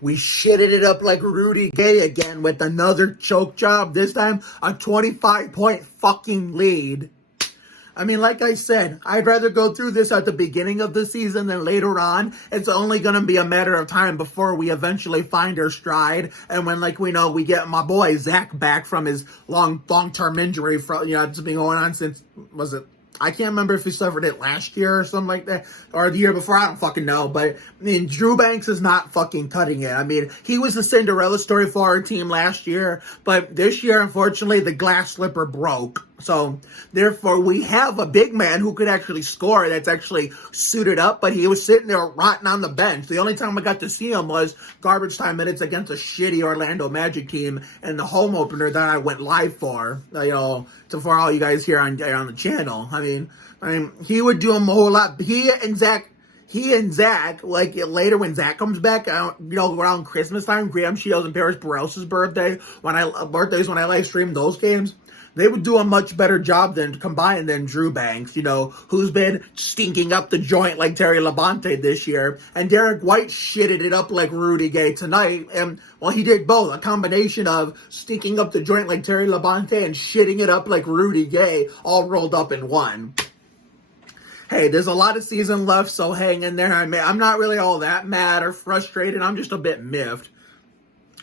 We shitted it up like Rudy Gay again with another choke job. This time, a 25-point fucking lead. I mean, like I said, I'd rather go through this at the beginning of the season than later on. It's only going to be a matter of time before we eventually find our stride. And when, like, we know we get my boy Zach back from his long-term injury, it's been going on since, I can't remember if he suffered it last year or something like that, or the year before. I don't fucking know. But, I mean, Drew Banks is not fucking cutting it. I mean, he was the Cinderella story for our team last year. But this year, unfortunately, the glass slipper broke. So, therefore, we have a big man who could actually score that's actually suited up, but he was sitting there rotting on the bench. The only time I got to see him was garbage time minutes against a shitty Orlando Magic team and the home opener that I went live for, for all you guys here on the channel. I mean, he would do him a whole lot. He and Zach, like later when Zach comes back, around Christmas time, Graham Shields and Paris Barros' birthdays when I live stream those games. They would do a much better job than Drew Banks, who's been stinking up the joint like Terry Labonte this year. And Derek White shitted it up like Rudy Gay tonight. And, well, he did both. A combination of stinking up the joint like Terry Labonte and shitting it up like Rudy Gay, all rolled up in one. Hey, there's a lot of season left, so hang in there. I'm not really all that mad or frustrated. I'm just a bit miffed.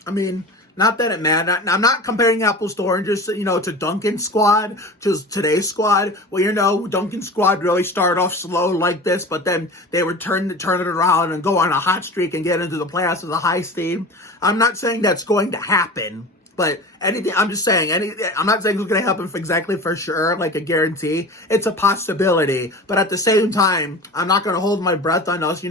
I mean, not that it mattered. I'm not comparing apples to oranges, to Duncan's squad, to today's squad. Well, Duncan's squad really started off slow like this, but then they would turn it around and go on a hot streak and get into the playoffs with a high steam. I'm not saying that's going to happen, but I'm just saying, I'm not saying it's going to happen for sure, like a guarantee. It's a possibility, but at the same time, I'm not going to hold my breath on us,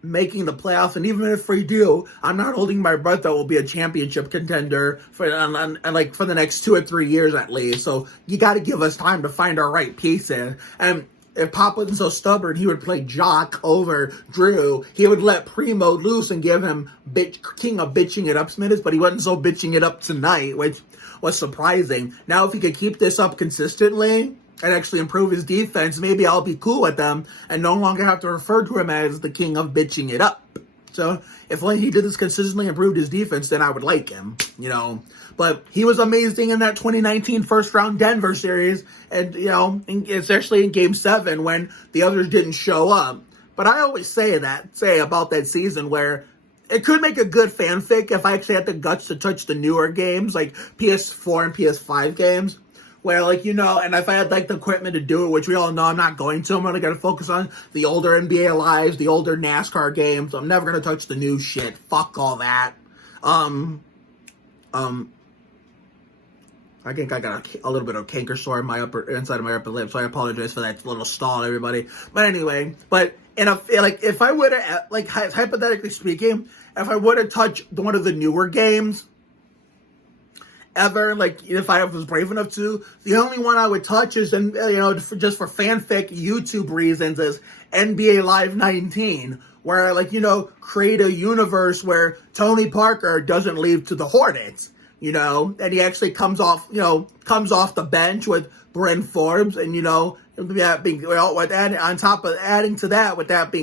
making the playoffs, and even if we do, I'm not holding my breath that we'll be a championship contender for the next 2 or 3 years at least. So you got to give us time to find our right pieces. And if Pop wasn't so stubborn, he would play Jock over Drew. He would let Primo loose and give him king of bitching it up minutes, but he wasn't so bitching it up tonight, which was surprising. Now, if he could keep this up consistently and actually improve his defense, maybe I'll be cool with them and no longer have to refer to him as the king of bitching it up. So if he did this consistently, improved his defense, then I would like him, But he was amazing in that 2019 first-round Denver series, and, especially in Game 7 when the others didn't show up. But I always say about that season where it could make a good fanfic if I actually had the guts to touch the newer games, like PS4 and PS5 games. Where, and if I had, the equipment to do it, which we all know I'm not going to, I'm only going to focus on the older NBA Lives, the older NASCAR games. I'm never going to touch the new shit. Fuck all that. I think I got a little bit of canker sore inside of my upper lip, so I apologize for that little stall, everybody. But anyway, if I would have, hypothetically speaking, if I would have touched one of the newer games ever, if I was brave enough to, the only one I would touch is, just for fanfic YouTube reasons, is NBA Live 19, where create a universe where Tony Parker doesn't leave to the Hornets, and he actually comes off the bench with Bryn Forbes, and with that being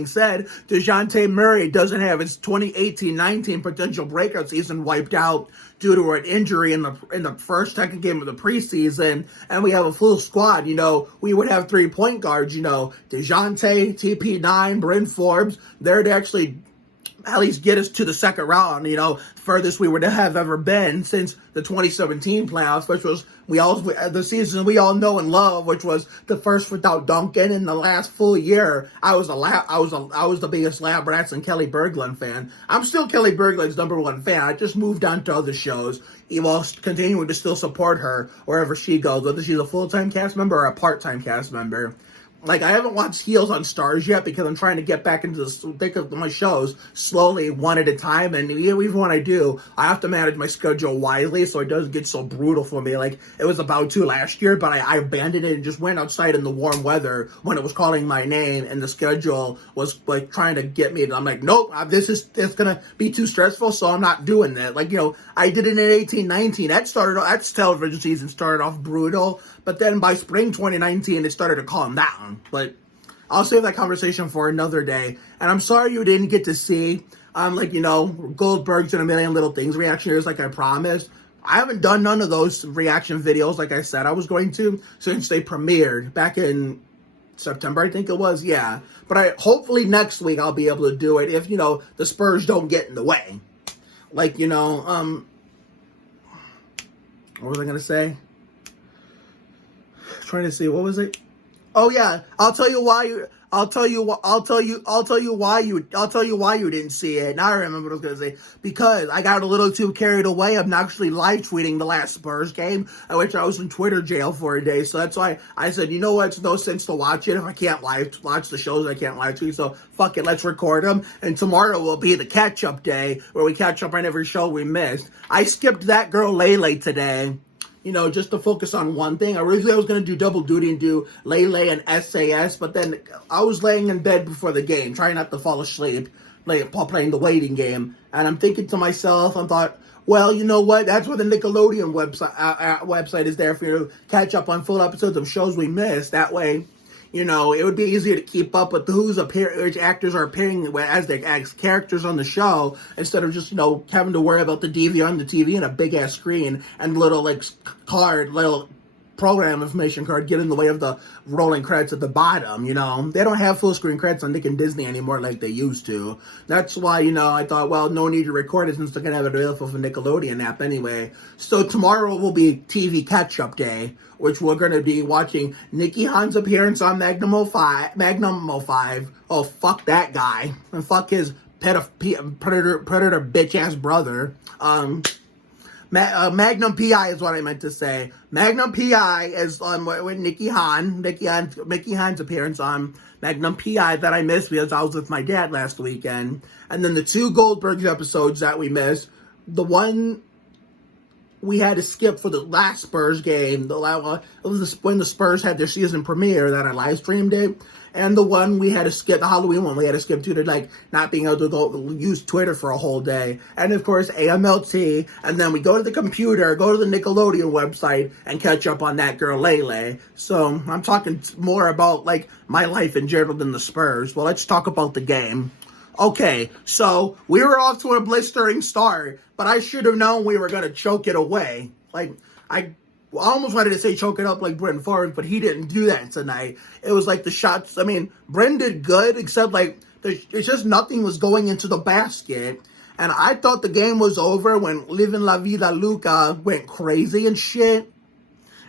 said, DeJounte Murray doesn't have his 2018-19 potential breakout season wiped out due to an injury in the second game of the preseason, and we have a full squad. We would have 3 point guards, DeJounte, TP9, Bryn Forbes. They're to actually at least get us to the second round, furthest we would have ever been since the 2017 playoffs, which was the season we all know and love, which was the first without Duncan. In the last full year, I was the biggest Lab Rats and Kelly Berglund fan. I'm still Kelly Berglund's #1 fan. I just moved on to other shows, while continuing to still support her wherever she goes, whether she's a full-time cast member or a part-time cast member. I haven't watched Heels on Stars yet because I'm trying to get back into the thick of my shows slowly, one at a time. And even when I do, I have to manage my schedule wisely so it doesn't get so brutal for me. It was about to last year, but I abandoned it and just went outside in the warm weather when it was calling my name and the schedule was trying to get me. And I'm like, nope, it's going to be too stressful, so I'm not doing that. I did it in 18-19. That's television season started off brutal. But then by spring 2019, it started to calm down. But I'll save that conversation for another day. And I'm sorry you didn't get to see like, Goldberg's and a million little things reactioners like I promised. I haven't done none of those reaction videos like I said I was going to since they premiered back in September, I think it was. Yeah. But hopefully next week I'll be able to do it if, the Spurs don't get in the way. Like, what was I going to say? Trying to see, what was it? Oh yeah, I'll tell you why you didn't see it. Now I remember what I was gonna say. Because I got a little too carried away. I'm actually live tweeting the last Spurs game, at which I was in Twitter jail for a day. So that's why I said, you know what, it's no sense to watch it if I can't watch the shows. I can't live tweet. So fuck it, let's record them. And tomorrow will be the catch-up day where we catch up on every show we missed. I skipped that girl Lele today. Just to focus on one thing. Originally, I was going to do double duty and do Lele and SAS, but then I was laying in bed before the game, trying not to fall asleep, playing the waiting game. And I'm thinking to myself, I thought, well, you know what? That's what the Nickelodeon website is there for you to catch up on full episodes of shows we missed. That way, it would be easier to keep up with which actors are appearing as characters on the show instead of just, having to worry about the DVR on the TV and a big-ass screen and little program information card get in the way of the rolling credits at the bottom, They don't have full-screen credits on Nick and Disney anymore like they used to. That's why, I thought, well, no need to record it since they're going to have it available for the Nickelodeon app anyway. So tomorrow will be TV catch-up day, which we're going to be watching Nicky Hahn's appearance on Magnum 05. Oh, fuck that guy. And fuck his predator bitch-ass brother. Magnum PI is what I meant to say. Magnum PI is on with Nicky Hahn's appearance on Magnum PI that I missed because I was with my dad last weekend. And then the two Goldberg episodes that we missed, the one we had to skip for the last Spurs game, it was when the Spurs had their season premiere that I live streamed it. And the one we had to skip, the Halloween one, we had to skip due to, not being able to go use Twitter for a whole day. And, of course, AMLT. And then we go to the computer, go to the Nickelodeon website, and catch up on that girl, Lele. So, I'm talking more about, my life in general than the Spurs. Well, let's talk about the game. Okay, so, we were off to a blistering start, but I should have known we were going to choke it away. I almost wanted to say choke it up like Bryn Forbes, but he didn't do that tonight. It was the shots. I mean, Bryn did good, except there's just nothing was going into the basket. And I thought the game was over when Livin' La Vida Luca went crazy and shit.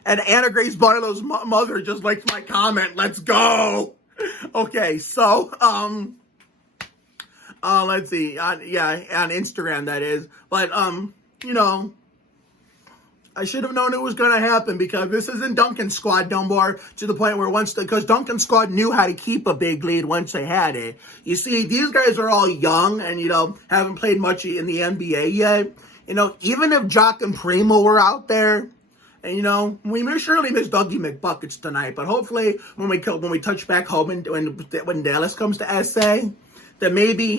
And Anna Grace Barlow's mother just liked my comment. Let's go. Okay, so let's see. On Instagram that is. But I should have known it was going to happen because this isn't Duncan's squad no more, to the point where because Duncan's squad knew how to keep a big lead once they had it. You see, these guys are all young and, haven't played much in the NBA yet. Even if Jock and Primo were out there, and, we may surely miss Dougie McBuckets tonight, but hopefully when we touch back home and when Dallas comes to SA, that maybe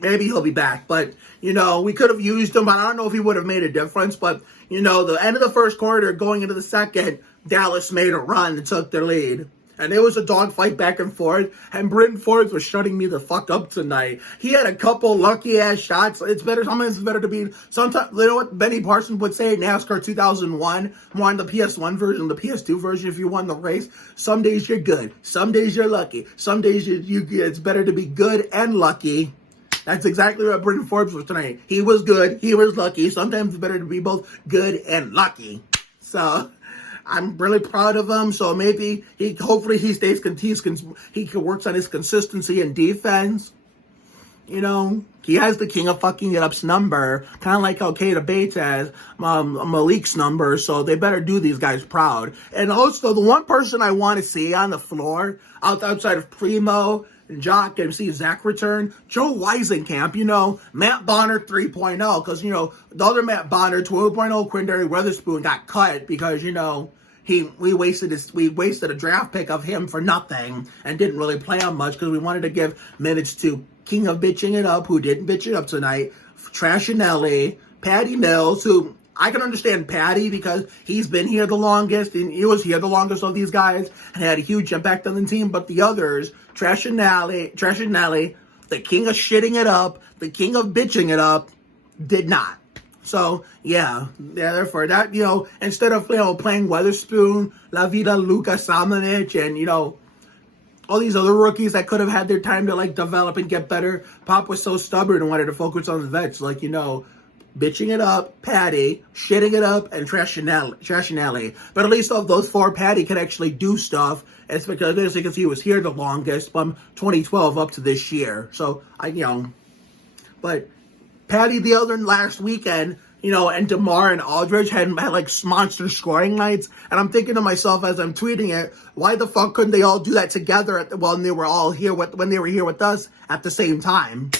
maybe he'll be back. But we could have used him. I don't know if he would have made a difference. But the end of the first quarter, going into the second, Dallas made a run and took their lead. And it was a dogfight back and forth. And Bryn Forbes was shutting me the fuck up tonight. He had a couple lucky-ass shots. Sometimes it's better to be... Sometimes, you know what Benny Parsons would say? NASCAR 2001. More on the PS1 version, the PS2 version if you won the race. Some days you're good. Some days you're lucky. Some days it's better to be good and lucky. That's exactly what Bryn Forbes was tonight. He was good. He was lucky. Sometimes it's better to be both good and lucky. So... I'm really proud of him, so maybe hopefully he works on his consistency in defense. He has the king of fucking it up's number, kind of like how Keita Bates has Malik's number, so they better do these guys proud. And also, the one person I want to see on the floor, outside of Primo and Jock, and see Zach return, Joe Weisenkamp, Matt Bonner 3.0, because, the other Matt Bonner 2.0, Quindary Weatherspoon got cut because, we wasted a draft pick of him for nothing and didn't really play on much because we wanted to give minutes to King of Bitching It Up, who didn't bitch it up tonight, Trashinelli, Patty Mills, who I can understand Patty because he's been here the longest, and he was here the longest of these guys and had a huge impact on the team, but the others, Trashinelli, the king of shitting it up, the king of bitching it up, did not. So, therefore, that, instead of, playing Weatherspoon, La Vida, Luka Samanic, and, all these other rookies that could have had their time to, develop and get better, Pop was so stubborn and wanted to focus on the vets, bitching it up, Patty, shitting it up, and trashing Ellie. But at least of those four, Patty could actually do stuff. It's because he was here the longest from 2012 up to this year. So, but Patty the other last weekend, and DeMar and Aldridge had monster scoring nights. And I'm thinking to myself as I'm tweeting it, why the fuck couldn't they all do that together when they were all here when they were here with us at the same time?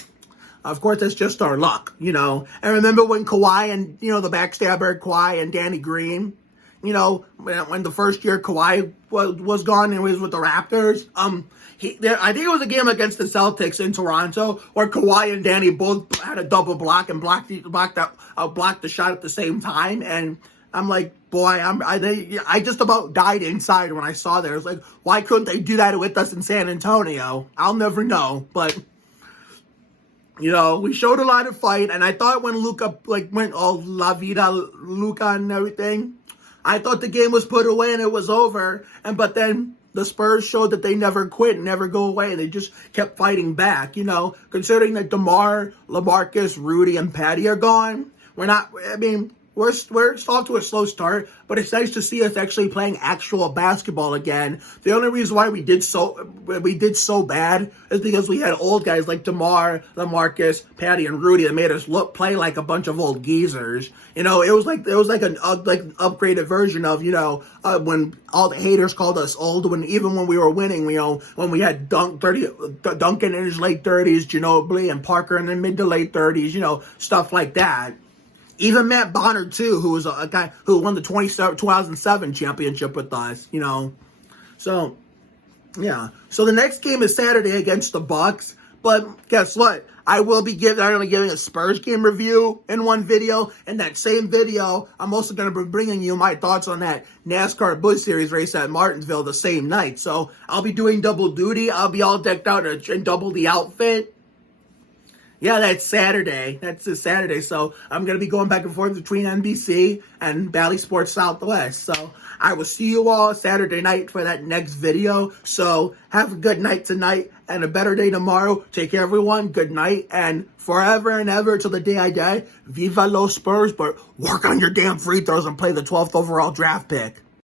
Of course, that's just our luck, And remember when Kawhi and, the backstabber Kawhi and Danny Green, when the first year Kawhi was gone and was with the Raptors, I think it was a game against the Celtics in Toronto where Kawhi and Danny both had a double block and blocked the shot at the same time. And I'm like, boy, I just about died inside when I saw that. It was like, why couldn't they do that with us in San Antonio? I'll never know, but... we showed a lot of fight, and I thought when Luka, went all La Vida Luka and everything, I thought the game was put away and it was over, but then the Spurs showed that they never quit and never go away. They just kept fighting back, considering that DeMar, LaMarcus, Rudy, and Patty are gone. We're off to a slow start, but it's nice to see us actually playing actual basketball again. The only reason why we did so bad is because we had old guys like DeMar, LaMarcus, Patty, and Rudy that made us play like a bunch of old geezers. It was like an upgraded version of when all the haters called us old. Even when we were winning, when we had Duncan in his late 30s, Ginobili and Parker in their mid to late 30s, stuff like that. Even Matt Bonner, too, who was a guy who won the 2007 championship with us, So, yeah. So the next game is Saturday against the Bucks. But guess what? I'm only giving a Spurs game review in one video. In that same video, I'm also going to be bringing you my thoughts on that NASCAR Busch Series race at Martinsville the same night. So I'll be doing double duty. I'll be all decked out in double the outfit. Yeah, that's Saturday. That's this Saturday. So I'm going to be going back and forth between NBC and Bally Sports Southwest. So I will see you all Saturday night for that next video. So have a good night tonight and a better day tomorrow. Take care, everyone. Good night. And forever and ever till the day I die, Viva los Spurs. But work on your damn free throws and play the 12th overall draft pick.